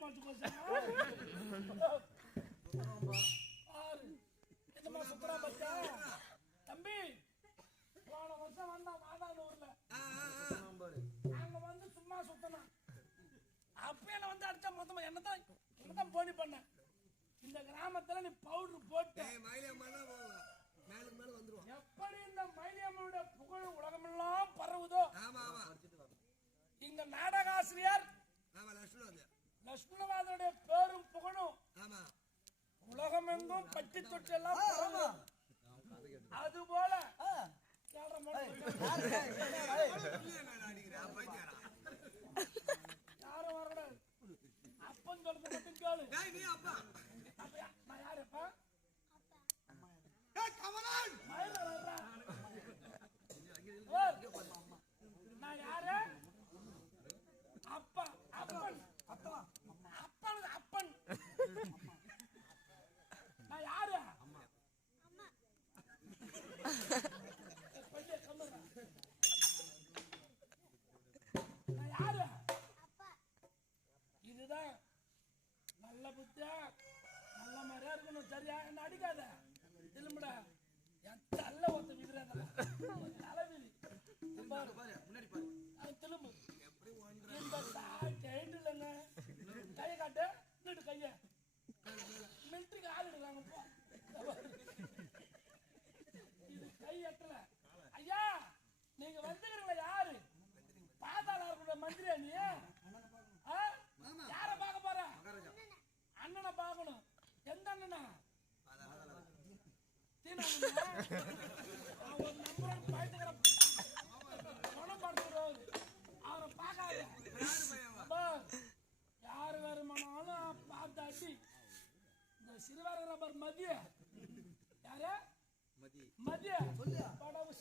மாட்டு போச்சு என்னமா சுத்தரா பச்சா தம்பி போன வருஷம் வந்தா மாதானூர்ல அங்க வந்து சும்மா சுத்தணும் அப்ப என்ன வந்து அடிச்சா மொத்தமா என்னதான் போனி பண்ண இந்த கிராமத்துல நீ பவுடர் போட்டு எப்படி இந்த மயிலியம்மனுடைய புகழ் உலகமெல்லாம் பரவுதோ இந்த நாடக ஆசிரியர் லட்சுமணவாதனுடைய பேரும் புகழும் உலகம் எங்கும் பட்டி தொட்டு எல்லாம் பரவும் அது போல யாரும் வரக்கூடாது அப்பன் சொல்றது மட்டும் கேளு நான் யாருப்பா நான் யாரு அப்பா அப்பன் அப்பன் அப்பன் நான் யாரு நான் யாரு இதுதான் நல்ல புத்தியா நல்ல மாதிரியா இருக்கணும் சரியா என்ன அடிக்காத திரும்படா என் தள்ள ஒருத்த விடுறேன் தலைவிதி திரும்ப இந்த இல்லைங்க கையை காட்டு நீட்டு கைய மிலிட்டரிக்கு ஆள் எடுக்கலாங்க இது கை எட்டல ஐயா நீங்க வந்துக்கிறீங்களா யாரு பாதாள மந்திரியா நீ யார பார்க்க போற அண்ணனை பார்க்கணும் எந்த அண்ணனா அவர் நம்பர் பயத்துக்கிற பணம் படுத்துறாரு அவரை பார்க்காத யாரு வருமானாலும் பார்த்தாச்சு இந்த சிறுவார ரப்பர் மதிய யாரு மதிய அண்ணன் பாரு